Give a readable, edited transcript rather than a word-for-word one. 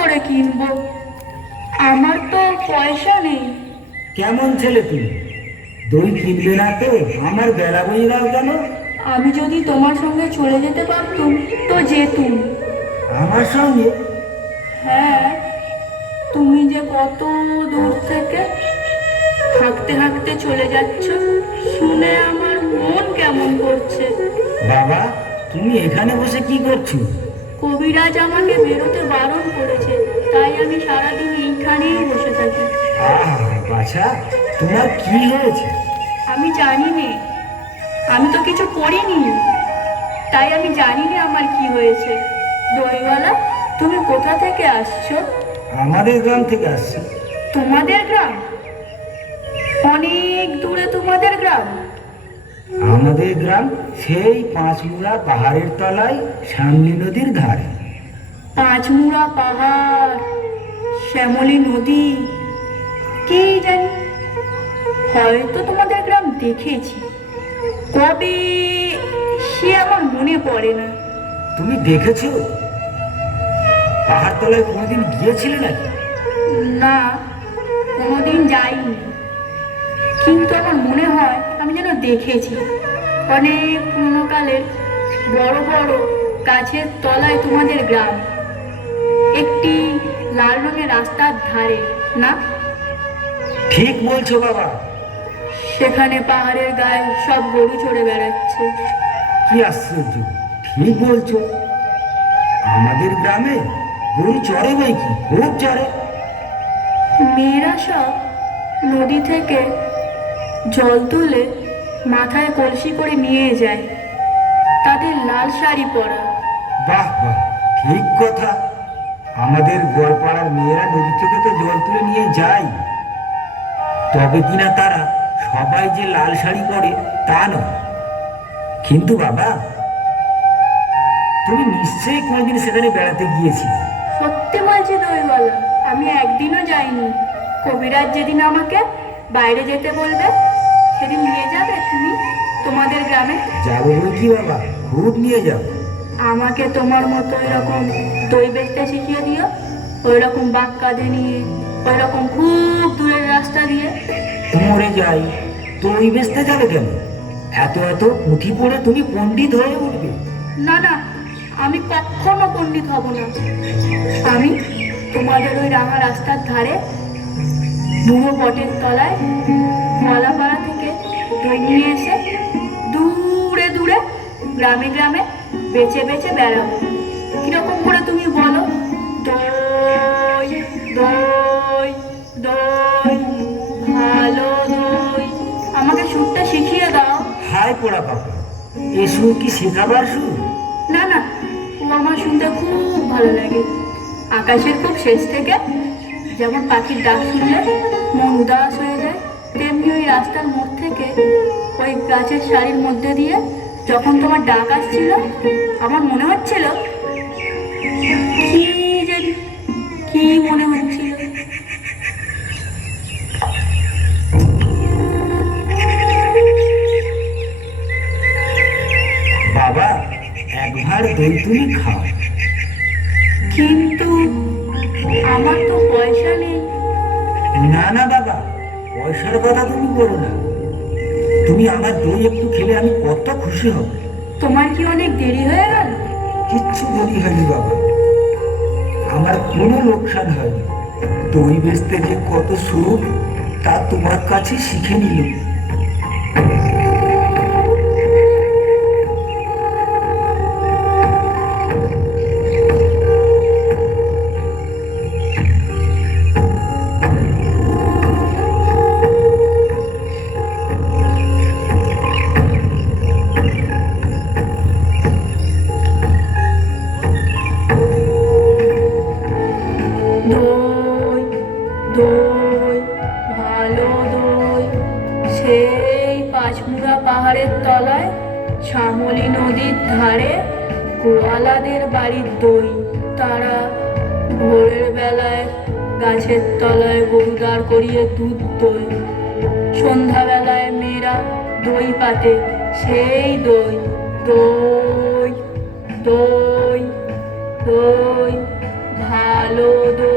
করে কিনবো? আমার তো পয়সা নেই। কেমন ছেলে তুমি? দই কিনবে না তো আমার বেলা বই দাও কেন? আমি যদি তোমার সঙ্গে চলে যেতে পারতুম তো যেতুম। আমার সঙ্গে? হ্যাঁ, তুমি যে কত দূর থেকে হাঁটতে হাঁটতে চলে যাচ্ছ, শুনে আমার মন কেমন করছে। বাবা, তুমি এখানে বসে কি করছো? কবিরাজ আমাকে বেরোতে বারণ করেছে, তাই আমি সারাদিন এইখানেই বসে থাকি। আহ বাছা, তোমার কি হয়েছে? আমি জানি নে, আমি তো কিছু করিনি, তাই আমি জানি না আমার কি হয়েছে। দইওয়ালা, তুমি কোথা থেকে আসছো? আমাদের গ্রাম থেকে আসছি। তোমাদের গ্রাম? অনেক দূরে তোমাদের গ্রাম? আমাদের গ্রাম সেই পাঁচমুড়া পাহাড়ের তলায় সামলি নদীর ধারে। পাঁচমুড়া পাহাড়, শ্যামলী নদী, কে জানি, হয়তো তোমাদের গ্রাম দেখেছি, কবে সে আমার মনে পড়ে না। তুমি দেখেছো? পাহাড় তলায় কোনোদিন গিয়েছিলে নাকি? না, কোনোদিন যাইনি, কিন্তু আমার মনে হয় আমি যেন দেখেছি। অনেক পুরোনো কালের বড় বড় গাছের তলায় তোমাদের গ্রাম, একটি লাল রঙের রাস্তার ধারে, না? ঠিক বলছো বাবা। সেখানে পাহাড়ের গায়ে সব গরু চড়ে বেড়াচ্ছে। কি আশ্চর্য, ঠিক বলছো। আমাদের গ্রামে গরু চড়ে বই কি, খুব চড়ে। মেয়েরা সব নদী থেকে জল তুলে মাথায় কলসি করে নিয়ে যায়, তাদের লাল শাড়ি পরা। বাহ বাহ, ঠিক কথা। আমাদের গোয়ালপাড়ার মেয়েরা নদী থেকে তো জল তুলে নিয়ে যায়, তবে কিনা তারা সবাই যে লাল শাড়ি পরে তা নয়। কিন্তু বাবা, তুমি নিশ্চয়ই কোনোদিন সেখানে বেড়াতে গিয়েছিলে। সত্যি বলছি দইওয়ালা, আমি একদিনও যাইনি। কবিরাজ যেদিন আমাকে বাইরে যেতে বলবে সেদিন নিয়ে যাবে তুমি তোমাদের গ্রামে। যাবো বই কি বাবা, খুব নিয়ে যাবো। আমাকে তোমার মতো এরকম দই বেচতে শিখিয়ে দিও, ওই রকম বাঁক কাঁধে নিয়ে, ওই রকম খুব দূরের রাস্তা দিয়ে। মরে যাই, তো ওই বেচতে যাবে কেন? এত এত পুঁথি পড়ে তুমি পণ্ডিত হয়ে উঠবে। না না, আমি কখনো পণ্ডিত হব না। আমি তোমাদের ওই রাঙা রাস্তার ধারে বুড়ো বটের তলায় মলাপাড়া থেকে দই নিয়ে এসে দূরে দূরে গ্রামে গ্রামে বেচে বেচে বেড়াবো। কিরকম করে তুমি বলো? দই দই দই, ভালো দই, আমাকে সুরটা শিখিয়ে দাও। হায় পোড়া পাপা, এ সুর কি শেখাবার সুর? না না, ও আমার শুনতে খুব ভালো লাগে। আকাশের খুব শেষ থেকে যেমন পাখির ডাক শুনলে মন উদাস হয়ে যায়, তেমনি ওই রাস্তার মোড় থেকে ওই গাছের সারির মধ্যে দিয়ে যখন তোমার ডাক আসছিল, আমার মনে হচ্ছিল কি জানি, কি মনে হচ্ছিল। বাবা, একবার দই তুমি খাও। কিন্তু আমার তো পয়সা নেই। না না বাবা, পয়সার কথা তুমি বলো না। তুমি আমার দই একটু খেলে আমি কত খুশি হব। তোমার কি অনেক দেরি হয়ে গেল? কিচ্ছু দেরি হয়নি বাবা, আমার কোনো লোকসান হয়নি। দই বেচতে যে কত সুখ তা তোমার কাছে শিখে নিল। দই দই, ভালো দই, সেই পাঁচমুড়া পাহাড়ের তলায় শ্যামলী নদীর ধারে গোয়ালাদের বাড়ির দই। তারা ভোরের বেলায় গাছের তলায় গরু দাঁড় করিয়ে দুধ দই, সন্ধ্যাবেলায় মেয়েরা দই পাতে, সেই দই। দই দই দই, ভালো আলো